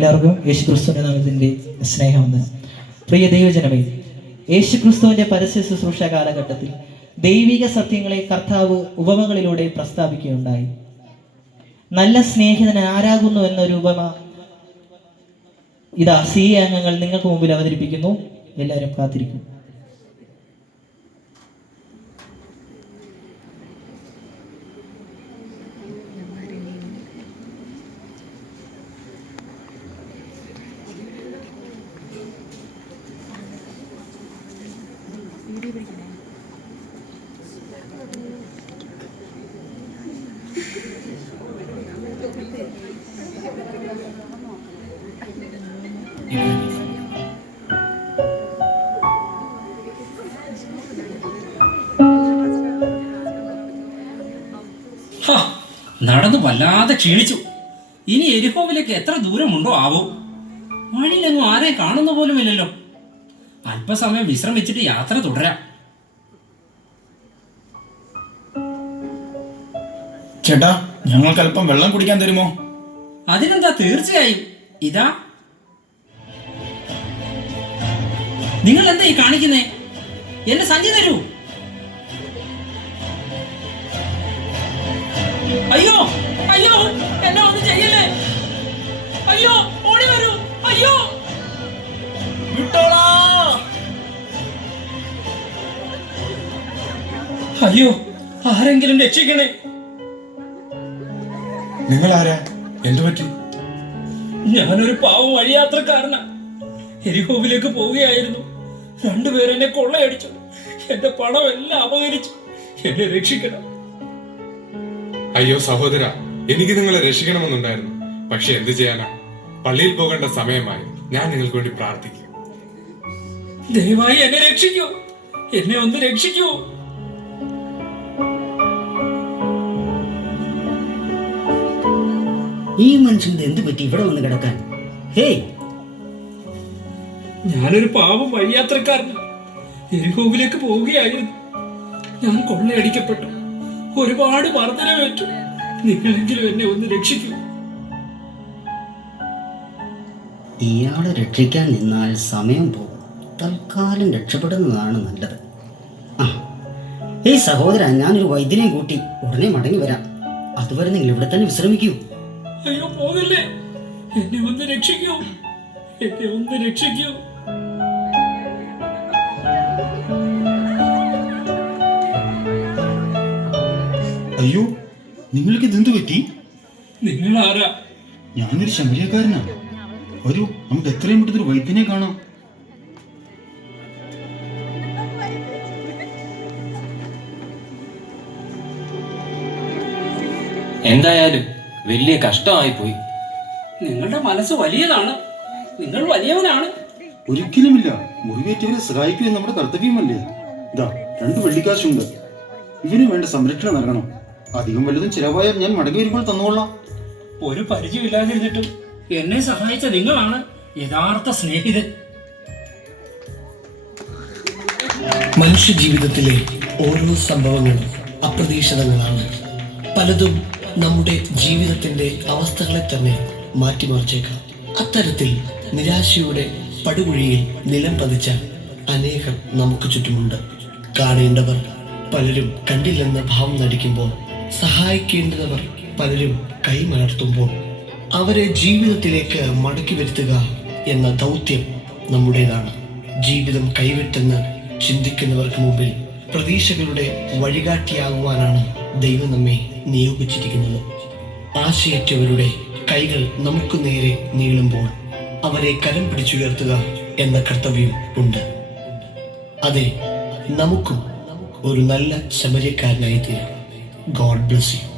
എല്ലാവർക്കും യേശുക്രിസ്തുവിന്റെ നാമത്തിന്റെ സ്നേഹമുണ്ട്. പ്രിയ ദൈവജനമേ, യേശുക്രിസ്തുവിന്റെ പരസ്യ ശുശ്രൂഷ കാലഘട്ടത്തിൽ ദൈവിക സത്യങ്ങളെ കർത്താവ് ഉപമകളിലൂടെ പ്രസ്താവിക്കുകയുണ്ടായി. നല്ല സ്നേഹിതൻ ആരാകുന്നു എന്നൊരു ഉപമ ഇതാ അംഗങ്ങൾ നിങ്ങൾക്ക് മുമ്പിൽ അവതരിപ്പിക്കുന്നു. എല്ലാവരും കാത്തിരിക്കും. നടന്ന് വല്ലാതെ ക്ഷീണിച്ചു. ഇനി എരിഹോവിലേക്ക് എത്ര ദൂരമുണ്ടോ ആവോ? വഴിയിലെങ്ങും ആരെയും കാണുന്ന പോലുമില്ലല്ലോ. അല്പസമയം വിശ്രമിച്ചിട്ട് യാത്ര തുടരാം. ചേട്ടാ, ഞങ്ങൾക്ക് അല്പം വെള്ളം കുടിക്കാൻ തരുമോ? അതിനെന്താ, തീർച്ചയായും. ഇതാ. നിങ്ങൾ എന്താ ഈ കാണിക്കുന്നേ? എന്നെ സഞ്ചി തരൂ. അയ്യോ അയ്യോ, എന്നെ ഒന്നും ചെയ്യല്ലേ. അയ്യോ, ഓടി വരൂ. അയ്യോ, അയ്യോ, ആരെങ്കിലും രക്ഷിക്കണേ. നിങ്ങൾ ആരാ? എന്തു പറ്റി? ഞാനൊരു പാവം വഴിയാത്രക്കാരനാ. എരിഹോവിലേക്ക് പോവുകയായിരുന്നു. രണ്ടുപേരെന്നെ കൊള്ളയടിച്ചു. എന്റെ പണം എല്ലാം അപഹരിച്ചു. എന്നെ രക്ഷിക്കണം. അയ്യോ സഹോദര, എനിക്ക് നിങ്ങളെ രക്ഷിക്കണമെന്നുണ്ടായിരുന്നു. പക്ഷെ എന്ത് ചെയ്യാനാ, പള്ളിയിൽ പോകേണ്ട സമയമായി. ഞാൻ നിങ്ങൾക്ക് വേണ്ടി പ്രാർത്ഥിക്കും. ദയവായി എന്നെ രക്ഷിക്കൂ. എന്നെ ഒന്ന് രക്ഷിക്കൂ. ഈ മനുഷ്യന് എന്ത് പറ്റി ഇവിടെ വന്ന് കിടക്കാൻ? ഹേയ്, ഞാനൊരു പാവം വഴിയാത്രക്കാരൻ. എരിഹോവിലേക്ക് പോവുകയായിരുന്നു. ഞാൻ കൊള്ളയടിക്കപ്പെട്ടു. ഒരുപാട് മർദ്ദനമേറ്റു. നിങ്ങളെങ്കിലും എന്നെ ഒന്ന് രക്ഷിക്കൂ. ഇയാളെ രക്ഷിക്കാൻ നിന്നാൽ സമയം പോകും. തൽക്കാലം രക്ഷപ്പെടുന്നതാണ് നല്ലത്. ഏയ് സഹോദര, ഞാനൊരു വൈദ്യനെ കൂട്ടി ഉടനെ മടങ്ങി വരാം. അതുവരെ നിങ്ങൾ ഇവിടെ തന്നെ വിശ്രമിക്കൂ. അയ്യോ, പോകല്ലേ. എന്നെ ഒന്ന് രക്ഷിക്കൂ. എന്നെ ഒന്ന് രക്ഷിക്കൂ. അയ്യോ, നിങ്ങൾക്ക് ഇതെന്തു പറ്റി? നിങ്ങൾ ആരാ? ഞാനൊരു ശമരിയക്കാരനാ. വരൂ, നമുക്ക് എത്രയും പെട്ടെന്ന് ഒരു വൈദ്യനെ കാണാം. എന്തായാലും വലിയ കഷ്ടമായി പോയി. നിങ്ങളുടെ മനസ്സ് വലിയതാണ്. നിങ്ങൾ വലിയവനാണ്. ഒരിക്കലുമില്ല. മുറിവേറ്റവരെ സഹായിക്കുക നമ്മുടെ കർത്തവ്യമല്ലേ? ഇതാ 2 വെള്ളിക്കാശുണ്ട്. ഇവന് വേണ്ട സംരക്ഷണം നൽകണം. അധികം വല്ലതും ചിലവായാൽ ഞാൻ മടങ്ങി വരുമ്പോൾ തന്നുകൊള്ളാം. ഒരു പരിചയമില്ലാതിരുന്നിട്ടും എന്നെ സഹായിച്ച നിങ്ങളാണ് യഥാർത്ഥ സ്നേഹിതൻ. മനുഷ്യ ജീവിതത്തിലെ ഓരോ സംഭവങ്ങളും അപ്രതീക്ഷിതങ്ങളാണ്. പലതും നമ്മുടെ ജീവിതത്തിന്റെ അവസ്ഥകളെ തന്നെ മാറ്റിമറിച്ചേക്കാം. അത്തരത്തിൽ നിരാശയുടെ പടുകുഴിയിൽ നിലം പതിച്ച അനേകം നമുക്ക് ചുറ്റുമുണ്ട്. കാണേണ്ടവർ പലരും കണ്ടില്ലെന്ന ഭാവം നടിക്കുമ്പോൾ, സഹായിക്കേണ്ടവർ പലരും കൈമലർത്തുമ്പോൾ അവരെ ജീവിതത്തിലേക്ക് മടക്കി വരുത്തുക എന്ന ദൗത്യം നമ്മുടേതാണ്. ജീവിതം കൈവിട്ടെന്ന് ചിന്തിക്കുന്നവർക്ക് മുമ്പിൽ പ്രതീക്ഷകളുടെ വഴികാട്ടിയാകുവാനാണ് ദൈവം നമ്മെ നിയോഗിച്ചിരിക്കുന്നത്. ആശയറ്റവരുടെ കൈകൾ നമുക്ക് നേരെ നീളുമ്പോൾ അവരെ കരം പിടിച്ചുയർത്തുക എന്ന കർത്തവ്യം ഉണ്ട്. അതെ, നമുക്കും ഒരു നല്ല ശമര്യക്കാരനായി തീരാം. God bless U.